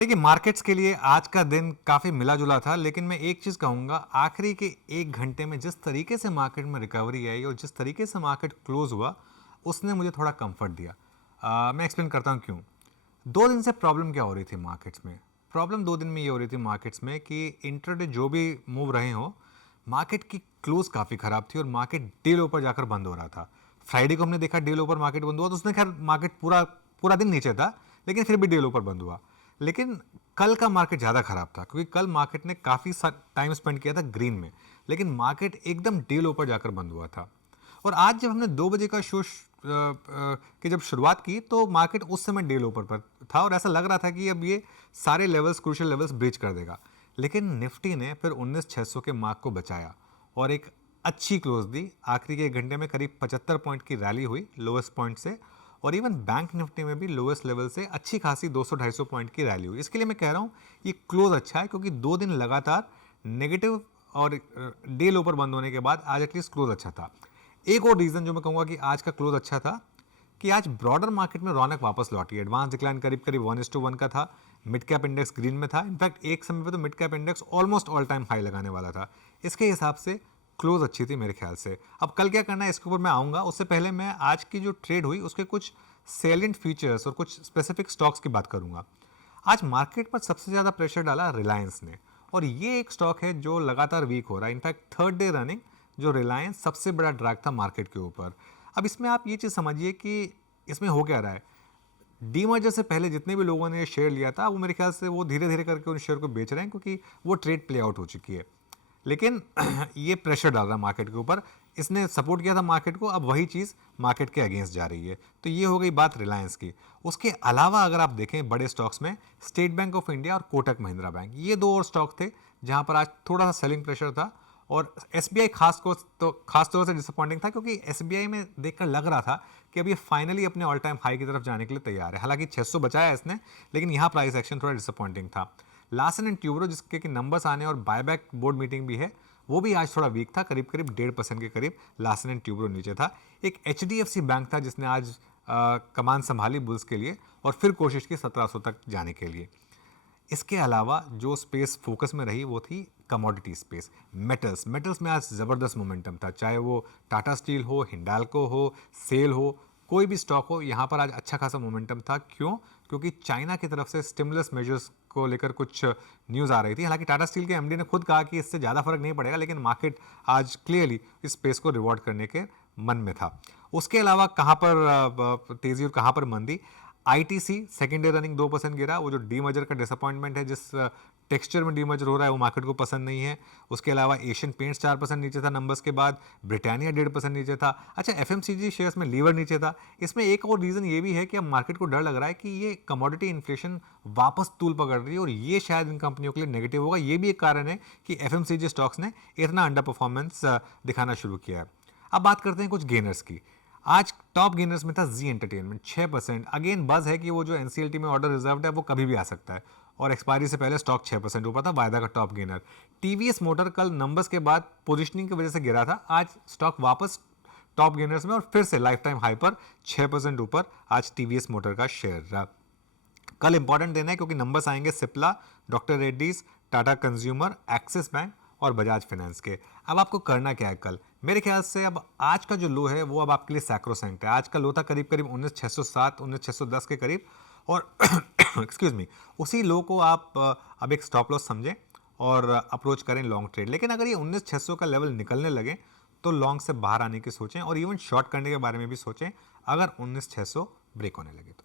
देखिए, मार्केट्स के लिए आज का दिन काफ़ी मिला-जुला था, लेकिन मैं एक चीज़ कहूँगा, आखिरी के 1 घंटे में जिस तरीके से मार्केट में रिकवरी आई और जिस तरीके से मार्केट क्लोज़ हुआ, उसने मुझे थोड़ा कम्फ़र्ट दिया। मैं एक्सप्लेन करता हूँ क्यों। 2 दिन से प्रॉब्लम क्या हो रही थी मार्केट्स में? प्रॉब्लम 2 दिन में ये हो रही थी मार्केट्स में कि इंट्राडे जो भी मूव रहे हों, मार्केट की क्लोज़ काफ़ी ख़राब थी और मार्केट डे लो पर जाकर बंद हो रहा था। फ्राइडे को हमने देखा डे लो पर मार्केट बंद हुआ, तो उसने खैर मार्केट पूरा पूरा दिन नीचे था, लेकिन फिर भी डे लो पर बंद हुआ। लेकिन कल का मार्केट ज़्यादा खराब था क्योंकि कल मार्केट ने काफ़ी टाइम स्पेंड किया था ग्रीन में, लेकिन मार्केट एकदम डे लो पर जाकर बंद हुआ था। और आज जब हमने 2 बजे का शो की जब शुरुआत की तो मार्केट उस समय डे लो पर था और ऐसा लग रहा था कि अब ये सारे लेवल्स, क्रूशियल लेवल्स ब्रीच कर देगा। लेकिन निफ्टी ने फिर 19,600 के मार्क को बचाया और एक अच्छी क्लोज दी। आखिरी के 1 घंटे में करीब 75 पॉइंट की रैली हुई लोएस्ट पॉइंट से, और इवन बैंक निफ्टी में भी लोएस्ट लेवल से अच्छी खासी 200-250 पॉइंट की रैली हुई। इसके लिए मैं कह रहा हूँ ये क्लोज अच्छा है क्योंकि 2 दिन लगातार नेगेटिव और डे लो पर बंद होने के बाद आज एटलीस्ट क्लोज अच्छा था। एक और रीज़न जो मैं कहूँगा कि आज का क्लोज अच्छा था कि आज ब्रॉडर मार्केट में रौनक वापस लौटी। एडवांस डिक्लाइन करीब करीब 1:1 का था। मिड कैप इंडेक्स ग्रीन में था। इनफैक्ट एक समय पे तो mid cap index almost all time high लगाने वाला था। इसके हिसाब से क्लोज अच्छी थी मेरे ख्याल से। अब कल क्या करना है इसके ऊपर मैं आऊँगा, उससे पहले मैं आज की जो ट्रेड हुई उसके कुछ सेलिएंट फीचर्स और कुछ स्पेसिफिक स्टॉक्स की बात करूँगा। आज मार्केट पर सबसे ज़्यादा प्रेशर डाला रिलायंस ने, और ये एक स्टॉक है जो लगातार वीक हो रहा है। इनफैक्ट थर्ड डे रनिंग जो रिलायंस सबसे बड़ा ड्रैग था मार्केट के ऊपर। अब इसमें आप ये चीज़ समझिए कि इसमें हो क्या रहा है। डीमर्जर से पहले जितने भी लोगों ने शेयर लिया था वो मेरे ख्याल से वो धीरे धीरे करके उन शेयर को बेच रहे हैं क्योंकि वो ट्रेड प्ले आउट हो चुकी है। लेकिन ये प्रेशर डाल रहा है मार्केट के ऊपर। इसने सपोर्ट किया था मार्केट को, अब वही चीज़ मार्केट के अगेंस्ट जा रही है। तो ये हो गई बात रिलायंस की। उसके अलावा अगर आप देखें बड़े स्टॉक्स में स्टेट बैंक ऑफ इंडिया और कोटक महिंद्रा बैंक, ये 2 और स्टॉक थे जहां पर आज थोड़ा सा सेलिंग प्रेशर था। और एसबीआई खास तौर से डिसअपॉइंटिंग था क्योंकि एसबीआई में देखकर लग रहा था कि अब ये फाइनली अपने ऑल टाइम हाई की तरफ जाने के लिए तैयार है। हालांकि 600 बचाया इसने, लेकिन यहाँ प्राइस एक्शन थोड़ा डिसअपॉइंटिंग था। लार्सन एंड ट्यूब्रो जिसके कि नंबर्स आने और बायबैक बोर्ड मीटिंग भी है, वो भी आज थोड़ा वीक था। करीब करीब 1.5% के करीब लार्सन एंड ट्यूब्रो नीचे था। एक एचडीएफसी बैंक था जिसने आज कमान संभाली बुल्स के लिए और फिर कोशिश की 1700 तक जाने के लिए। इसके अलावा जो स्पेस फोकस में रही वो थी कमोडिटी स्पेस। मेटल्स में आज ज़बरदस्त मोमेंटम था, चाहे वो टाटा स्टील हो, हिंडाल्को हो, सेल हो, कोई भी स्टॉक हो, यहाँ पर आज अच्छा खासा मोमेंटम था। क्यों? क्योंकि चाइना की तरफ से स्टिमुलस मेजर्स को लेकर कुछ न्यूज़ आ रही थी। हालांकि टाटा स्टील के एमडी ने खुद कहा कि इससे ज़्यादा फर्क नहीं पड़ेगा, लेकिन मार्केट आज क्लियरली इस स्पेस को रिवॉर्ड करने के मन में था। उसके अलावा कहाँ पर तेज़ी और कहाँ पर मंदी? आईटीसी सेकेंड डे रनिंग 2% गिरा। वो जो डीमर्जर का डिसअपॉइंटमेंट है, जिस टेक्सचर में डीमर्जर हो रहा है वो मार्केट को पसंद नहीं है। उसके अलावा एशियन पेंट्स 4% नीचे था नंबर्स के बाद। ब्रिटानिया 1.5% नीचे था। अच्छा, एफएमसीजी शेयर्स में लीवर नीचे था। इसमें एक और रीज़न ये भी है कि अब मार्केट को डर लग रहा है कि ये कमोडिटी इन्फ्लेशन वापस तूल पकड़ रही है और ये शायद इन कंपनियों के लिए नेगेटिव होगा। ये भी एक कारण है कि एफएमसीजी स्टॉक्स ने इतना अंडर परफॉर्मेंस दिखाना शुरू किया है। अब बात करते हैं कुछ गेनर्स की। आज टॉप गेनर्स में था जी एंटरटेनमेंट 6%। अगेन बज है कि वो जो एनसीएलटी में ऑर्डर रिजर्व्ड है वो कभी भी आ सकता है, और एक्सपायरी से पहले स्टॉक 6% ऊपर था, वायदा का टॉप गेनर। टीवीएस मोटर कल नंबर्स के बाद पोजीशनिंग की वजह से गिरा था, आज स्टॉक वापस टॉप गेनर्स में और फिर से लाइफ टाइम हाई पर 6% ऊपर आज टीवीएस मोटर का शेयर रहा। कल इंपॉर्टेंट दिन है क्योंकि नंबर्स आएंगे Cipla, doctor Reddy's, Tata consumer, axis bank और बजाज फाइनेंस के। अब आपको करना क्या है कल? मेरे ख्याल से अब आज का जो लो है वो अब आपके लिए सैक्रोसैंक्ट है। आज का लो था करीब करीब 19,607 19,610 के करीब, और एक्सक्यूज मी, उसी लो को आप अब एक स्टॉप लॉस समझें और अप्रोच करें लॉन्ग ट्रेड। लेकिन अगर ये 19,600 का लेवल निकलने लगे तो लॉन्ग से बाहर आने की सोचें और इवन शॉर्ट करने के बारे में भी सोचें अगर 19,600 ब्रेक होने लगे तो।